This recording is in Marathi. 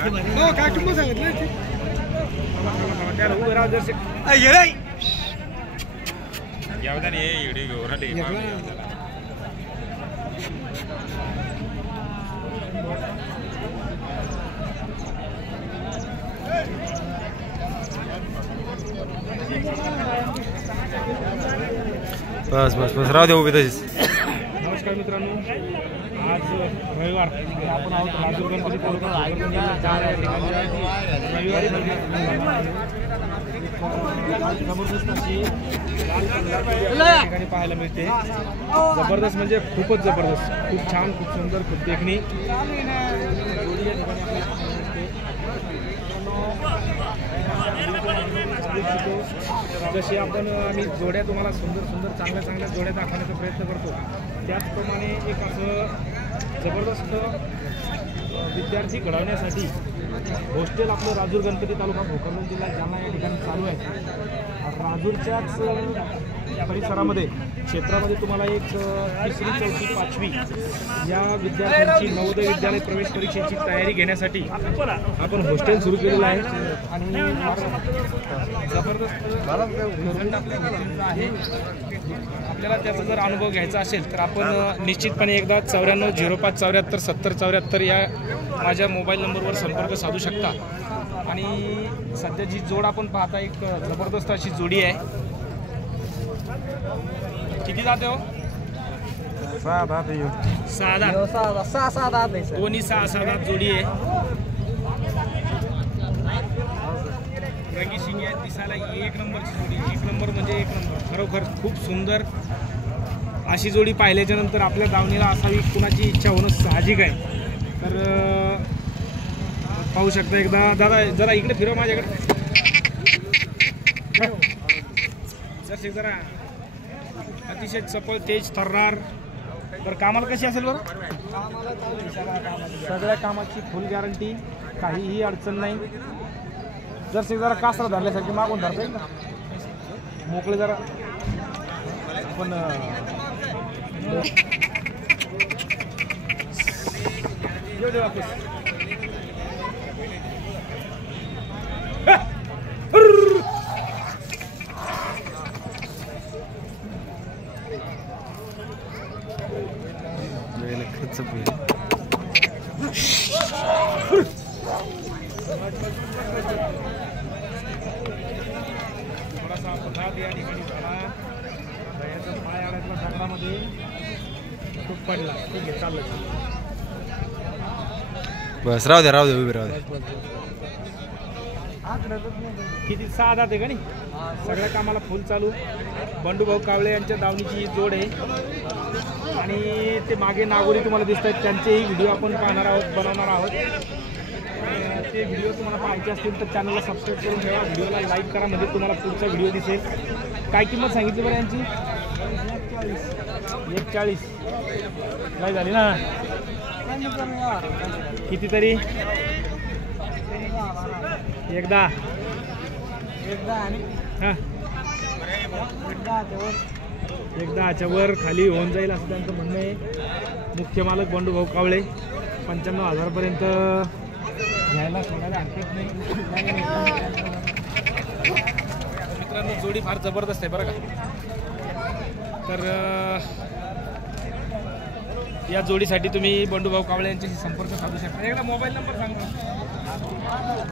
हो काय किंमत सांगितलं त्याला उभं राहा जरसे यावदा नाही एवढी घेऊन बस बस बस राहू दे उभी तशीच. नमस्कार मित्रांनो, आज रविवार आपण आहोत राजूर गणपती तालुका रविवारी जबरदस्त अशी ठिकाणी पाहायला मिळते. जबरदस्त म्हणजे खूपच जबरदस्त, खूप छान, खूप सुंदर, खूप देखणी जशी आपण आम्ही जोड्या तुम्हाला सुंदर सुंदर चांगल्या चांगल्या जोड्या दाखवण्याचा प्रयत्न करतो, त्याचप्रमाणे एक असं जबरदस्त विद्यार्थी घडवण्यासाठी हॉस्टेल आपलं राजूर गणपती तालुका भोकरदन जिल्हा जालना या ठिकाणी चालू आहे. राजूरच्याच परिसरामध्ये क्षेत्रामध्ये तुम्हाला एक 3री 4थी 5वी या विद्यार्थ्यांची नवोदय विद्यालय प्रवेश परीक्षेची तयारी घेण्यासाठी आपण हॉस्टेल सुरू केलेलं आहे. आणि जबरदस्त आहे. आपल्याला त्याचा जर अनुभव घ्यायचा असेल तर आपण निश्चितपणे एकदा 94 05 74 70 74 या माझ्या मोबाईल नंबरवर संपर्क साधू शकता. आणि सध्या जी जोड आपण पाहता एक जबरदस्त अशी जोडी आहे. किती जाते हो? 6 दात आहे. 6 दात दोन्ही 6 दात जोडी आहे. रंगी शिंगी आहे, दिसायला एक नंबरची जोडी, एक नंबर म्हणजे एक नंबर, खरोखर खूप सुंदर अशी जोडी पाहिल्याच्या नंतर आपल्या दावणीला असावी कुणाची इच्छा होणं साहजिक आहे. तर पाहू शकता एकदा. दादा जरा इकडे फिरव माझ्याकडे जर जरा. अतिशय चपळ, तेज, थर्रार. बरं कामाला कशी असेल बरं? सगळ्या कामाची फुल गॅरंटी, काहीही अडचण नाही. जर जरा कासरा धरल्यासारखी मागून धरता येईल ना, मोकळे जरा आपण थोडासा अपघात या ठिकाणी झाला. दह्याचा पाय अडकला दगडामध्ये, खूप पडला. ठीक आहे, चाललं. बस राहू दे उभी राहू दे. किती 6 दात आहे का नाही? सगळ्या कामाला फुल चालू. बंडूभाऊ कावळे यांच्या दावणीची जोड आहे. आणि ते मागे नागोरी तुम्हाला दिसत आहेत, त्यांचेही व्हिडिओ आपण पाहणार आहोत, बनवणार आहोत. ते व्हिडिओ तुम्हाला पाहायचे असतील तर चॅनलला सबस्क्राईब करून ठेवा, व्हिडिओला लाईक करा, म्हणजे तुम्हाला पुढचा व्हिडिओ दिसेल. काय किंमत सांगितली बरं यांची? 140. काय झाली ना कितीतरी? एकदा हां, एकदाच्या वर खाली होऊन जाईल असं त्यांचं म्हणणं आहे. मुख्य मालक बंडूभाऊ कावळे. 95,000 पर्यंत घ्यायला सोडायला हरकत नाही. मित्रांनो जोडी फार जबरदस्त आहे बरं का. तर या जोडीसाठी तुम्ही बंडूभाऊ कावळे यांच्याशी संपर्क साधू शकता. एकदा मोबाईल नंबर सांगा.